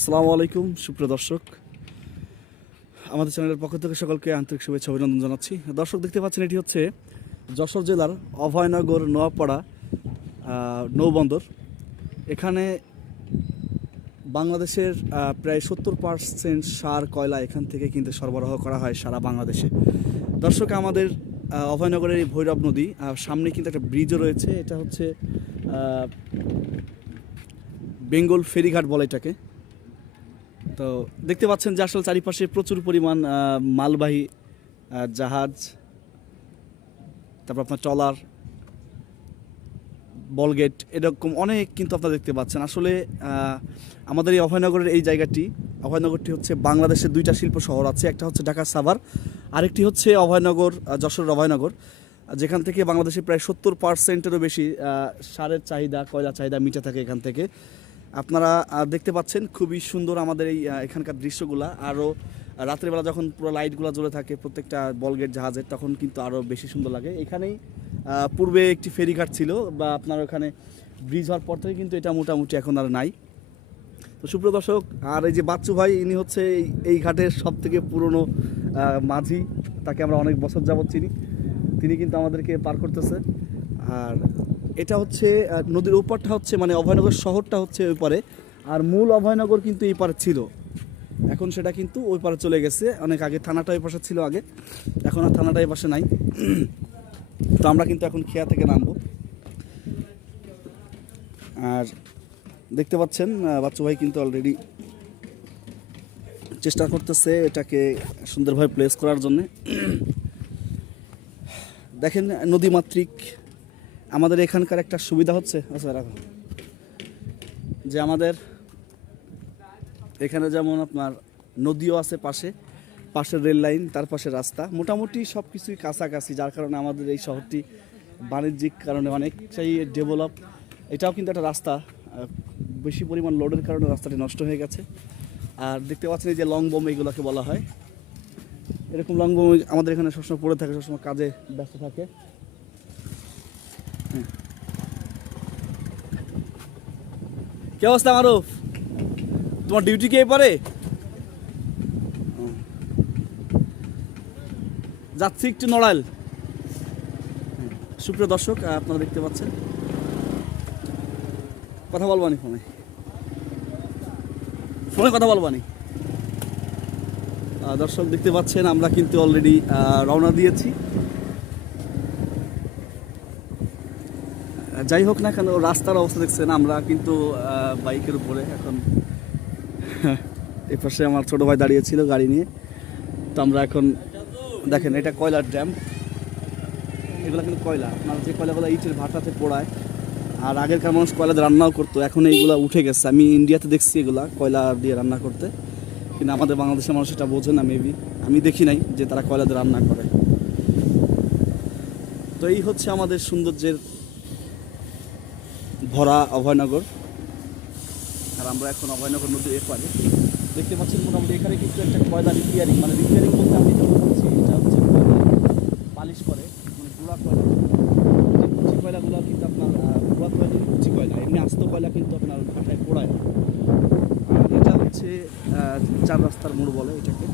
আসসালামু আলাইকুম সুপ্রিয় দর্শক, আমাদের চ্যানেলের পক্ষ থেকে সকলকে আন্তরিক শুভেচ্ছা অভিনন্দন জানাচ্ছি। দর্শক দেখতে পাচ্ছেন, এটি হচ্ছে যশোর জেলার অভয়নগর নোয়াপাড়া নৌবন্দর। এখানে বাংলাদেশের প্রায় 70% সার কয়লা এখান থেকে কিন্তু সরবরাহ করা হয় সারা বাংলাদেশে। দর্শক, আমাদের অভয়নগরের এই ভৈরব নদী, সামনে কিন্তু একটা ব্রিজও রয়েছে। এটা হচ্ছে বেঙ্গল ফেরিঘাট বলে এটাকে। তো দেখতে পাচ্ছেন যে আসলে চারিপাশে প্রচুর পরিমাণ মালবাহী জাহাজ, তারপর আপনার ট্রলার, বলগেট, এরকম অনেক কিন্তু আপনারা দেখতে পাচ্ছেন। আসলে আমাদের এই অভয়নগরের এই জায়গাটি, অভয়নগরটি হচ্ছে বাংলাদেশের দুইটা শিল্প শহর আছে, একটা হচ্ছে ঢাকা সাভার, আরেকটি হচ্ছে অভয়নগর, যশোরের অভয়নগর, যেখান থেকে বাংলাদেশে প্রায় 70%-এরও বেশি সারের চাহিদা, কয়লা চাহিদা মিটে থাকে এখান থেকে। আপনারা দেখতে পাচ্ছেন খুবই সুন্দর আমাদের এই এখানকার দৃশ্যগুলা। আরও রাত্রেবেলা যখন পুরো লাইটগুলো জ্বলে থাকে প্রত্যেকটা বলগেট জাহাজের, তখন কিন্তু আরও বেশি সুন্দর লাগে। এখানেই পূর্বে একটি ফেরিঘাট ছিল, বা আপনার ওখানে ব্রিজ হওয়ার পর থেকে কিন্তু এটা মোটামুটি এখন আর নাই। তো সুপ্রিয় দর্শক, আর এই যে বাচ্চু ভাই, ইনি হচ্ছে এই ঘাটের সব থেকে পুরনো মাঝি, তাকে আমরা অনেক বছর যাবৎ চিনি। তিনি কিন্তু আমাদেরকে পার করতেছে। আর এটা হচ্ছে নদীর ওপারটা হচ্ছে, মানে অভয়নগর শহরটা হচ্ছে ওই পারে, আর মূল অভয়নগর কিন্তু এই পারে ছিল। এখন সেটা কিন্তু ওই পারে চলে গেছে অনেক আগে। থানাটা ওই পাশে ছিল আগে, এখন আর থানাটা এই পাশে নাই। তো আমরা কিন্তু এখন খেয়া থেকে নামবো। আর দেখতে পাচ্ছেন বাচ্চু ভাই কিন্তু অলরেডি চেষ্টা করতেছে এটাকে সুন্দরভাবে প্লেস করার জন্যে। দেখেন, নদীমাতৃক আমাদের এখানকার একটা সুবিধা হচ্ছে, আচ্ছা রাখো, যে আমাদের এখানে যেমন আপনার নদীও আছে পাশের রেল লাইন, তার পাশে রাস্তা, মোটামুটি সব কিছুই কাছাকাছি, যার কারণে আমাদের এই শহরটি বাণিজ্যিক কারণে অনেকটাই ডেভেলপ। এটাও কিন্তু একটা রাস্তা, বেশি পরিমাণ লোডের কারণে রাস্তাটি নষ্ট হয়ে গেছে। আর দেখতে পাচ্ছেন এই যে লং বোম, এইগুলোকে বলা হয়, এরকম লং বোম আমাদের এখানে সবসময় পড়ে থাকে, সবসময় কাজে ব্যস্ত থাকে। কি অবস্থা মারুফ, তোমার ডিউটি কি পারে? যাচ্ছি একটু নড়াইল। সুপ্রিয় দর্শক, আপনারা দেখতে পাচ্ছেন, কথা বলবানি ফোনে কথা বলবানি। দর্শক দেখতে পাচ্ছেন, আমরা কিন্তু অলরেডি রওনা দিয়েছি। যাই হোক না কেন, রাস্তার অবস্থা দেখছেন, আমরা কিন্তু বাইকের উপরে এখন। এই পাশে আমার ছোটো ভাই দাঁড়িয়ে ছিল গাড়ি নিয়ে। তো আমরা এখন দেখেন, এটা কয়লার ড্যাম, এগুলো কিন্তু কয়লা, আপনার যে কয়লাগুলো ইটের ভাটাতে পোড়ায়। আর আগেরকার মানুষ কয়লা দিয়ে রান্নাও করতো, এখন এইগুলো উঠে গেছে। আমি ইন্ডিয়াতে দেখছি এগুলা কয়লা দিয়ে রান্না করতে, কিন্তু আমাদের বাংলাদেশের মানুষ এটা বোঝে না মেবি, আমি দেখি নাই যে তারা কয়লা দিয়ে রান্না করে। তো এই হচ্ছে আমাদের সৌন্দর্যের ভরা অভয়নগর। আর আমরা এখন অভয়নগর নদীর এপারে দেখতে পাচ্ছেন, মোটামুটি এখানে কিন্তু একটা কয়লা রিপেয়ারিং, মানে রিপেয়ারিং বলতে আমি যেটা বলছি, এটা হচ্ছে পালিশ করে, মানে গুঁড়া কয়লা। কুচি কয়লাগুলো কিন্তু আপনার গুঁড়া কয়লা, কুচি কয়লা, এমনি আস্ত কয়লা কিন্তু আপনার ভাটায় পোড়ায়। আর এটা হচ্ছে 4 রাস্তার মোড় বলে এটাকে।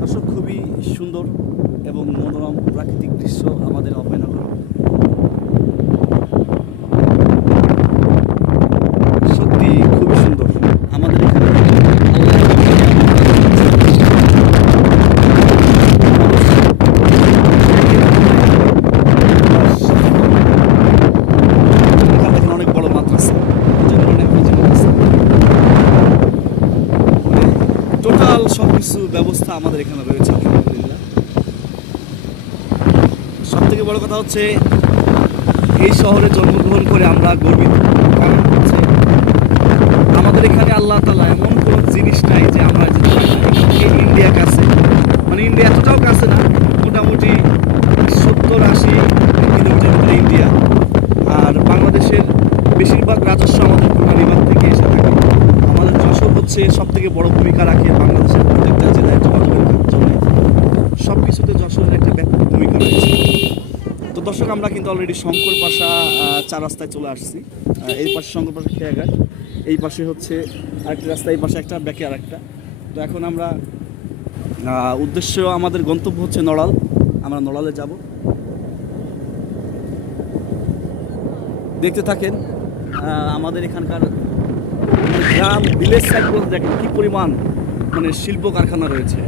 দর্শক, খুবই সুন্দর এবং মনোরম প্রাকৃতিক দৃশ্য আমাদের অভয়নগর। সত্যি খুবই সুন্দর আমাদের এখানে। অনেক বড় মাদ্রাসা, টোটাল সব কিছু ব্যবস্থা আমাদের এখানে রয়েছে আলহামদুলিল্লাহ। সব থেকে বড় কথা হচ্ছে, এই শহরে জন্মগ্রহণ করে আমরা গর্বিত। কারণ হচ্ছে আমাদের এখানে আল্লাহ তাআলা এমন কোনো জিনিস নাই যে আমরা ইন্ডিয়া কাছে, মানে ইন্ডিয়া এতটাও কাছে না, মোটামুটি 70-80 কিলোমিটার উপরে ইন্ডিয়া। আর বাংলাদেশের বেশিরভাগ রাজস্ব আমাদের কোটালীবাগ থেকে এসে থাকে। আমাদের যশোর হচ্ছে সব থেকে বড় ভূমিকা রাখে বাংলাদেশের প্রত্যেকটা জেলায় ডেভেলপমেন্টের জন্য। সব কিছুতে যশোরের একটা ব্যাপক ভূমিকা রয়েছে। তো দর্শক আমরা কিন্তু অলরেডি শঙ্কর পাশা চার রাস্তায় চলে আসছি। এই পাশে শঙ্কর পাশা খেয়াঘাট, এই পাশে হচ্ছে আরেকটা রাস্তা, এই পাশে একটা, ব্যাকে আর একটা। তো এখন আমরা উদ্দেশ্য, আমাদের গন্তব্য হচ্ছে নড়াল। আমরা নড়ালে যাব, দেখতে থাকেন। আমাদের এখানকার গ্রাম ভিলেজ সাইডগুলো দেখেন কি পরিমাণ মানে শিল্প কারখানা রয়েছে,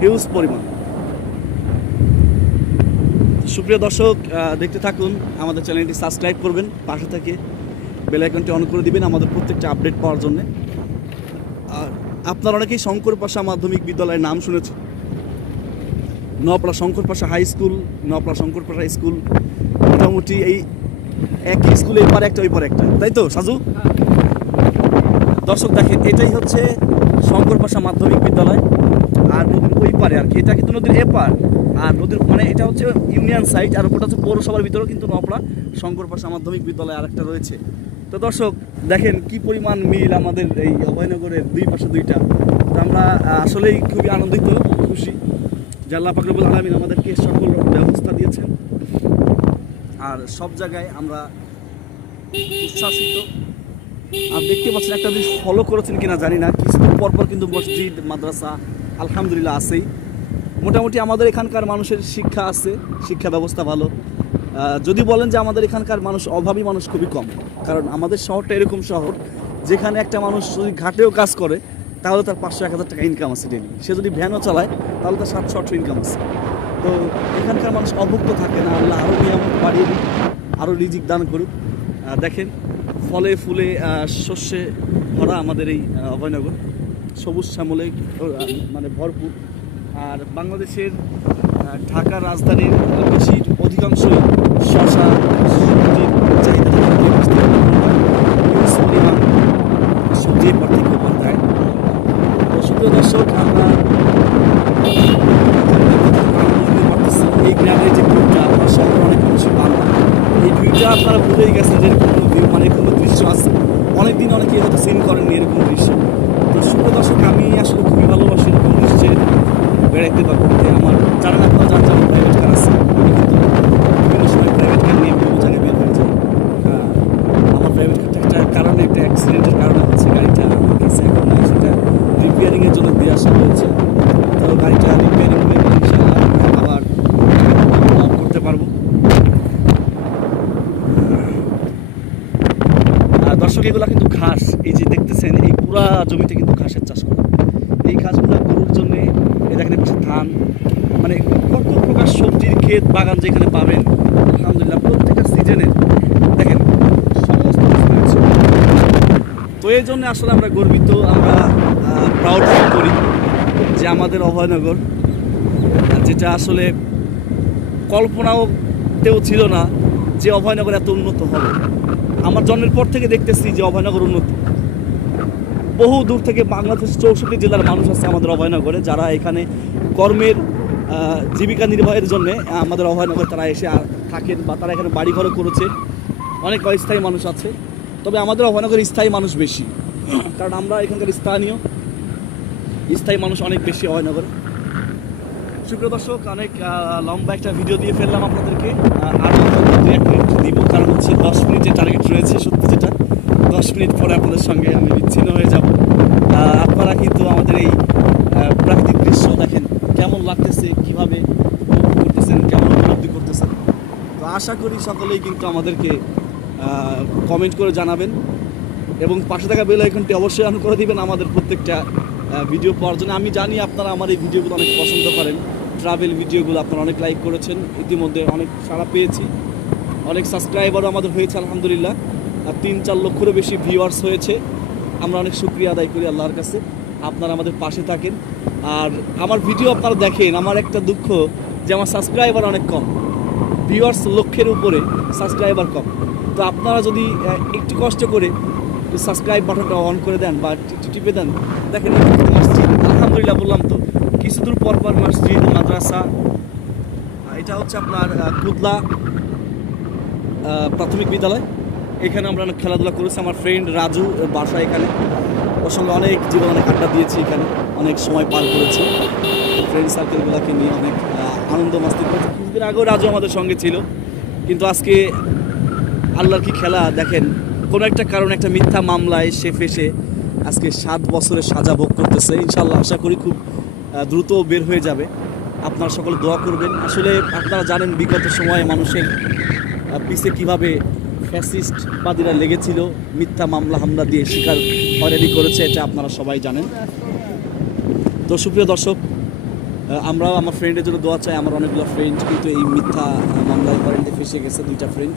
হিউজ পরিমাণ। সুপ্রিয় দর্শক, দেখতে থাকুন, আমাদের চ্যানেলটি সাবস্ক্রাইব করবেন, পাশে থেকে বেল আইকনটি অন করে দিবেন আমাদের প্রত্যেকটা আপডেট পাওয়ার জন্য। আর আপনারা অনেকেই শঙ্কর পাশা মাধ্যমিক বিদ্যালয়ের নাম শুনেছেন। নওপাড়া শঙ্কর পাশা হাই স্কুল, নওপাড়া শঙ্কর পাশা স্কুল, মোটামুটি এই একই স্কুলে এই পারে একটা ওই পারে একটা, তাই তো সাজু? দর্শক দেখেন, এটাই হচ্ছে শঙ্কর পাশা মাধ্যমিক বিদ্যালয়। আর নদীর ওই পারে আর কি, এটা কিন্তু নদীর এপার। আর নদীর মানে এটা হচ্ছে ইউনিয়ন সাইড, আর ওটা হচ্ছে পৌরসভার ভিতরেও কিন্তু নওপাড়া শঙ্কর পাশা মাধ্যমিক বিদ্যালয় আরেকটা রয়েছে। তো দর্শক দেখেন কি পরিমাণ মিল আমাদের এই অভয়নগরের দুই পাশে দুইটা। তো আমরা আসলেই খুবই আনন্দিত, খুশি যে আল্লাহ পাক রব্বুল আলামিন আমাদেরকে সকল ব্যবস্থা দিয়েছেন। আর সব জায়গায় আমরা উচ্ছ্বাসিত। আর দেখতে পাচ্ছেন, একটা জিনিস ফলো করেছেন কিনা জানি না, কিছুদিন পরপর কিন্তু মসজিদ মাদ্রাসা আলহামদুলিল্লাহ আছেই। মোটামুটি আমাদের এখানকার মানুষের শিক্ষা আছে, শিক্ষা ব্যবস্থা ভালো। যদি বলেন যে আমাদের এখানকার মানুষ অভাবী, মানুষ খুবই কম। কারণ আমাদের শহরটা এরকম শহর যেখানে একটা মানুষ যদি ঘাটেও কাজ করে তাহলে তার 500-1000 টাকা ইনকাম আছে ডেলি। সে যদি ভ্যানও চালায় তাহলে তার 700-800 ইনকাম আছে। তো এখানকার মানুষ অভুক্ত থাকে না। আল্লাহ আরও নিয়ামত বাড়িয়ে দিন, আরও রিজিক দান করুক। দেখেন ফলে ফুলে শস্যে ভরা আমাদের এই অভয়নগর, সবুজ শ্যামলে মানে ভরপুর। আর বাংলাদেশের ঢাকার রাজধানীর বেশি অধিকাংশই শশা সবজির চাহিদা পরিমাণ সবজির পর থেকে উপর দেয়। তো সুপ্রিয় দর্শক, আমরা এই গ্রামের যে ভিউটা, আমরা শহরে অনেক কিছু পান না, এই ভিউটা আপনারা ভুলেই গেছেন যে এরকম কোনো ভিউ মানে কোনো দৃশ্য আছে। অনেকদিন অনেকে হয়তো সিন করেননি এরকম দৃশ্য। তো সুপ্রিয় দর্শক, আমি আসলে খুবই ভালোবাসি এরকম দৃশ্যে বেড়াইতে বা ঘুরতে। আমার যারা না আপনারা যার যারা প্রাইভেট কার আছে, আমি কিন্তু বিভিন্ন সময় প্রাইভেট কার নিয়ে বিভিন্ন জায়গায় বের হয়ে যাই। আমার প্রাইভেট কারটা একটা কারণে, একটা অ্যাক্সিডেন্টের কারণে হচ্ছে গাড়িটা আমার কাছে এখন নাই, সেটা রিপেয়ারিংয়ের জন্য দিয়ে আসা হয়েছে। তো গাড়িটা রিপেয়ারিং হয়ে ইনশাআল্লাহ আবার করতে পারবো। দর্শক, এগুলো কিন্তু ঘাস, এই যে দেখতেছেন এই পুরা জমিতে কিন্তু ঘাসের চাষ করা। এই ঘাসগুলো গরুর জন্য, এই দেখেন পাশে ধান, মানে কত প্রকার সবজির ক্ষেত বাগান যেখানে পাবেন আলহামদুলিল্লাহ প্রত্যেকটা সিজনে দেখেন সমস্ত কিছু। তো এই জন্য আসলে আমরা গর্বিত, আমরা প্রাউড ফিল করি যে আমাদের অভয়নগর, যেটা আসলে কল্পনাতেও ছিল না যে অভয়নগর এত উন্নত হবে। আমার জন্মের পর থেকে দেখতেছি যে অভয়নগর উন্নত। বহু দূর থেকে বাংলাদেশ 64 জেলার মানুষ আছে আমাদের অভয়নগরে, যারা এখানে কর্মের জীবিকা নির্বাহের জন্য আমাদের অভয়নগর তারা এসে থাকেন বা তারা এখানে বাড়িঘরও করেছে। অনেক অস্থায়ী মানুষ আছে, তবে আমাদের অভয়নগরে স্থায়ী মানুষ বেশি, কারণ আমরা এখানকার স্থায়ী মানুষ অনেক বেশি অভয়নগরে। সুপ্রিয় দর্শক, অনেক লম্বা একটা ভিডিও দিয়ে ফেললাম আপনাদেরকে। আরও 2-1 মিনিট দিব, কারণ হচ্ছে 10 মিনিটের টার্গেট রয়েছে সত্যি, যেটা 10 মিনিট পরে আপনাদের সঙ্গে আমি বিচ্ছিন্ন হয়ে যাব। আপনারা কিন্তু আমাদের এই প্রাকৃতিক দৃশ্য দেখেন কেমন লাগতেছে, কীভাবে উপভোগ করতেছেন, কেমন উপলব্ধি করতেছেন। তো আশা করি সকলেই কিন্তু আমাদেরকে কমেন্ট করে জানাবেন এবং পাশে থাকা বেল আইকনটি অবশ্যই অন করে দিবেন আমাদের প্রত্যেকটা ভিডিও পাওয়ার জন্য। আমি জানি আপনারা আমার এই ভিডিওগুলো অনেক পছন্দ করেন, ট্রাভেল ভিডিওগুলো আপনারা অনেক লাইক করেছেন, ইতিমধ্যে অনেক সাড়া পেয়েছি, অনেক সাবস্ক্রাইবারও আমাদের হয়েছে আলহামদুলিল্লাহ। আর 3-4 লক্ষেরও বেশি ভিউয়ার্স হয়েছে। আমরা অনেক শুকরিয়া আদায় করি আল্লাহর কাছে, আপনারা আমাদের পাশে থাকেন। আর আমার ভিডিও আপনারা দেখেন, আমার একটা দুঃখ যে আমার সাবস্ক্রাইবার অনেক কম, ভিউয়ার্স লক্ষের উপরে, সাবস্ক্রাইবার কম। তো আপনারা যদি একটু কষ্ট করে সাবস্ক্রাইব বাটনটা অন করে দেন বা টিপে দেন, দেখেন মসজিদ আলহামদুলিল্লাহ বললাম তো, কিছু দূর পর মসজিদ মাদ্রাসা। এটা হচ্ছে আপনার কুদলা প্রাথমিক বিদ্যালয়। এখানে আমরা অনেক খেলাধুলা করেছি, আমার ফ্রেন্ড রাজু বাসা এখানে, ওর সঙ্গে অনেক জীবন অনেক আড্ডা দিয়েছি, এখানে অনেক সময় পার করেছি ফ্রেন্ড সার্কেলগুলোকে নিয়ে, অনেক আনন্দ মাস্তি করেছি। কিছুদিন আগেও রাজু আমাদের সঙ্গে ছিল, কিন্তু আজকে আল্লাহর কি খেলা দেখেন, কোনো একটা কারণে একটা মিথ্যা মামলায় সে ফেসে আজকে 7 বছরের সাজা ভোগ করতেছে। ইনশাআল্লাহ আশা করি খুব দ্রুত বের হয়ে যাবে। আপনারা সকলে দোয়া করবেন। আসলে আপনারা জানেন বিগত সময়ে মানুষের পিছে কিভাবে ফ্যাসিস্টবাদীরা লেগেছিল, মিথ্যা মামলা হামলা দিয়ে শিকার হয়রানি করেছে, এটা আপনারা সবাই জানেন। তো সুপ্রিয় দর্শক, আমরাও আমার ফ্রেন্ডের জন্য দোয়া চাই। আমার অনেকগুলো ফ্রেন্ড কিন্তু এই মিথ্যা মামলায় হয়রানিতে ফেসে গেছে, 2টা ফ্রেন্ড।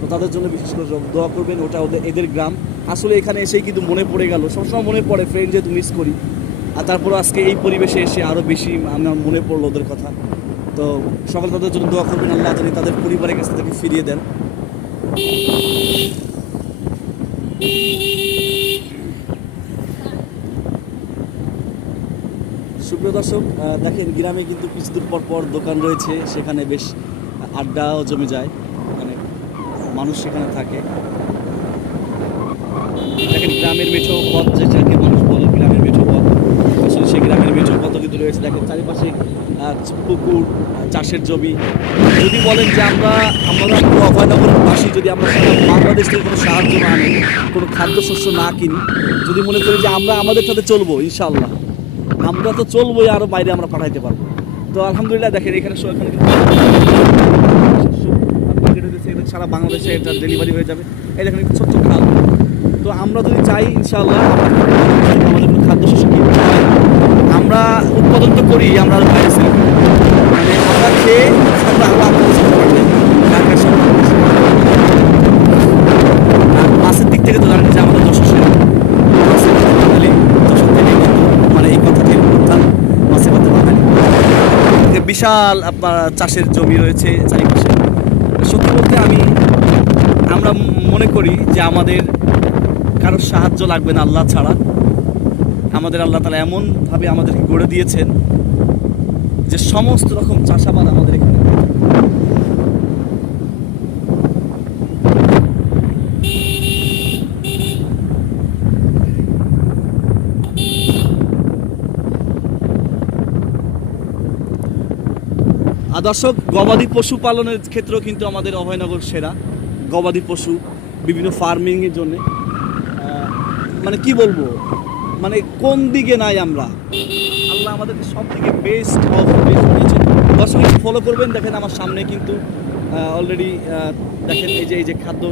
তো তাদের জন্য বিশেষ করে দোয়া করবেন। ওটা এদের গ্রাম। আসলে এখানে এসেই কিন্তু মনে পড়ে গেল, সবসময় মনে পড়ে ফ্রেন্ড যেহেতু মিস করি, আর তারপর আজকে এই পরিবেশে এসে আরও বেশি আমার মনে পড়লো ওদের কথা। তো সকলে তাদের জন্য দোয়া করবেন, আল্লাহ জানি তাদের পরিবারের কাছে তাদেরকে ফিরিয়ে দেন। সুপ্রিয় দর্শক, দেখেন গ্রামে কিন্তু কিছু দূর পর পর দোকান রয়েছে, সেখানে বেশ আড্ডাও জমে যায়, মানে মানুষ সেখানে থাকে। দেখেন গ্রামের মেঠো পথ, যেটাকে মানুষ বলে গ্রামের মেঠো পথ, আসলে সেই গ্রামের মেঠো পথ কিন্তু রয়েছে। দেখেন চারিপাশে পুকুর, চাষের জমি। যদি বলেন যে আমরা অভয়নগরবাসী যদি আমরা বাংলাদেশ থেকে কোনো সাহায্য না আনি, কোনো খাদ্যশস্য না কিনি, যদি মনে করি যে আমরা আমাদের সাথে চলবো, ইনশাআল্লাহ আমরা তো চলবোই, আরও বাইরে আমরা পাঠাইতে পারবো। তো আলহামদুলিল্লাহ দেখেন এখানে সারা বাংলাদেশে এটা ডেলিভারি হয়ে যাবে। এই দেখেন ছোট্ট খাল। তো আমরা যদি চাই ইনশাআল্লাহ আমাদের কোনো খাদ্যশস্য কিনতে হয়, আমরা উৎপাদন তো করি, আমরা বাইরে সেল করি, মানে আমরা খেয়ে আমরা মাছের দিক থেকে তো জানেন যে আমাদের যশোর বাঙালি, যশোর থেকে কিন্তু মানে এই কথাটি উত্থান, মাছের ভাতে বাঙালি। বিশাল আপনার চাষের জমি রয়েছে চারিপাশে। সত্যি বলতে আমরা মনে করি যে আমাদের কারোর সাহায্য লাগবে না আল্লাহ ছাড়া। আমাদের আল্লাহ তাআলা এমনভাবে আমাদেরকে গড়ে দিয়েছেন যে সমস্ত রকম চাষাবাদ আমাদের এখানে। দর্শক, গবাদি পশু পালনের ক্ষেত্রেও কিন্তু আমাদের অভয়নগর সেরা। গবাদি পশু বিভিন্ন ফার্মিংয়ের জন্যে মানে কি বলবো, মানে কোন দিকে নাই আমরা, আল্লাহ আমাদেরকে সব থেকে বেস্ট অফ বেস্ট দিয়েছে। দর্শক ফলো করবেন। দেখেন আমার সামনে কিন্তু অলরেডি দেখেন এই যে খাদ্য